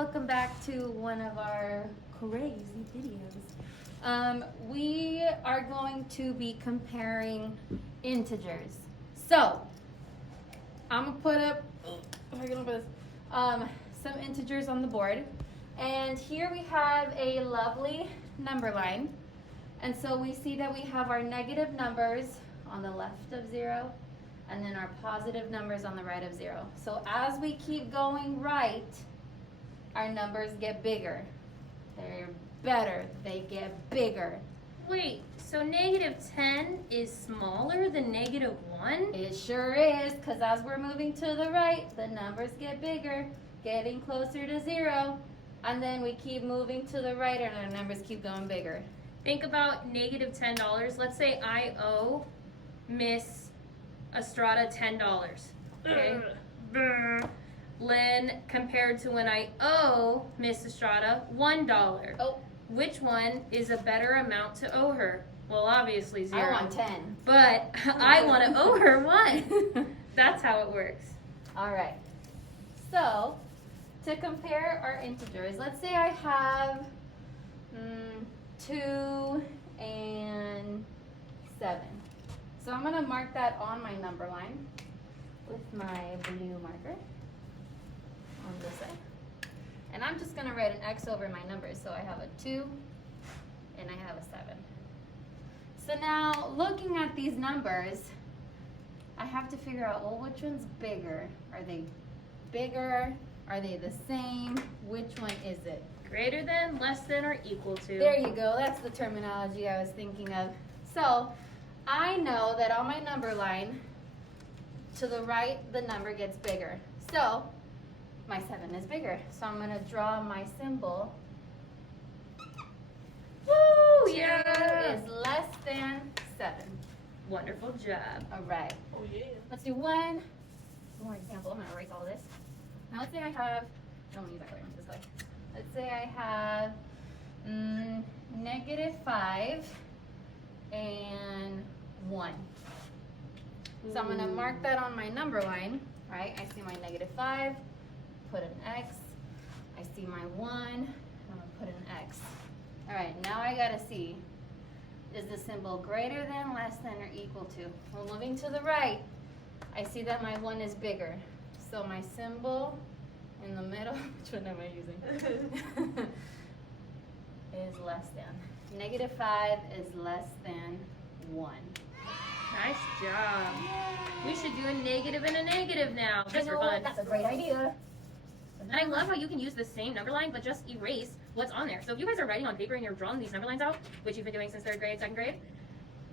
welcome back to one of our crazy videos. We are going to be comparing integers. So, I'm gonna put up, if I can open this, some integers on the board. And here we have a lovely number line. And so we see that we have our negative numbers on the left of 0, and then our positive numbers on the right of 0. So as we keep going right, our numbers get bigger. They're better, they get bigger. Wait, so negative 10 is smaller than negative 1? It sure is, because as we're moving to the right, the numbers get bigger, getting closer to 0. And then we keep moving to the right and our numbers keep going bigger. Think about negative $10. Let's say I owe Miss Estrada $10. Okay? Lynn, compared to when I owe Miss Estrada $1. Oh, Which one is a better amount to owe her? Well, obviously 0. I want 10. But I want to owe her 1. That's how it works. All right. So, to compare our integers, let's say I have 2 and 7. So I'm going to mark that on my number line with my blue marker on this side. And I'm just going to write an X over my numbers. So I have a 2 and I have a 7. So now looking at these numbers, I have to figure out, well, which one's bigger? Are they bigger? Are they the same? Which one is it? Greater than, less than, or equal to. There you go. That's the terminology I was thinking of. So I know that on my number line, to the right, the number gets bigger. So my 7 is bigger. So I'm going to draw my symbol. Woo! 2 Yeah! is less than 7. Wonderful job. All right. Oh yeah. Let's do one more example. I'm going to erase all this. Now let's say I have, don't use that way, this way. Let's say I have negative 5 and 1. So I'm going to mark that on my number line, right? I see my negative 5, put an X. I see my 1, I'm going to put an X. All right, now I got to see, is the symbol greater than, less than, or equal to? Well, moving to the right, I see that my 1 is bigger. So my symbol in the middle, which one am I using? Is less than. Negative 5 is less than 1. Nice job. We should do a negative and a negative now, just for fun. That's a great idea. And I love how you can use the same number line, but just erase what's on there. So if you guys are writing on paper and you're drawing these number lines out, which you've been doing since 3rd grade, 2nd grade,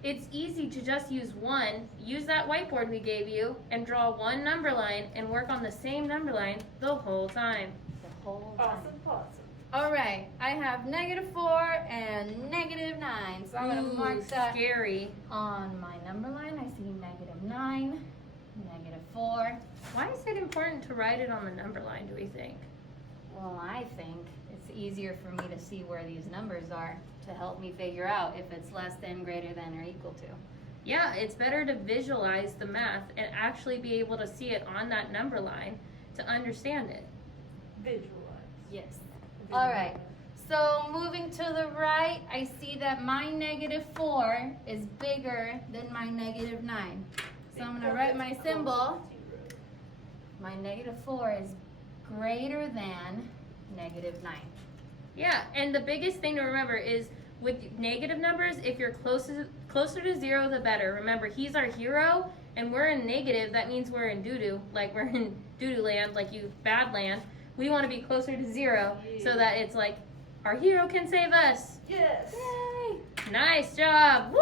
it's easy to just use one, use that whiteboard we gave you, and draw one number line and work on the same number line the whole time. The whole time. Awesome. All right, I have negative 4 and negative 9. So I'm going to mark that Scary. on my number line. I see negative 9, negative 4. Why is it important to write it on the number line, do we think? Well, I think it's easier for me to see where these numbers are to help me figure out if it's less than, greater than, or equal to. Yeah, it's better to visualize the math and actually be able to see it on that number line to understand it. Visualize. Yes. All right. So moving to the right, I see that my negative 4 is bigger than my negative 9. So I'm going to write my symbol. My negative 4 is greater than negative 9. Yeah, and the biggest thing to remember is with negative numbers, if you're closer to 0, the better. Remember, he's our hero, and we're in negative. That means we're in doo-doo, like we're in doo-doo land, like you bad land. We want to be closer to 0 so that it's like our hero can save us. Yes. Yay! Nice job. Woo!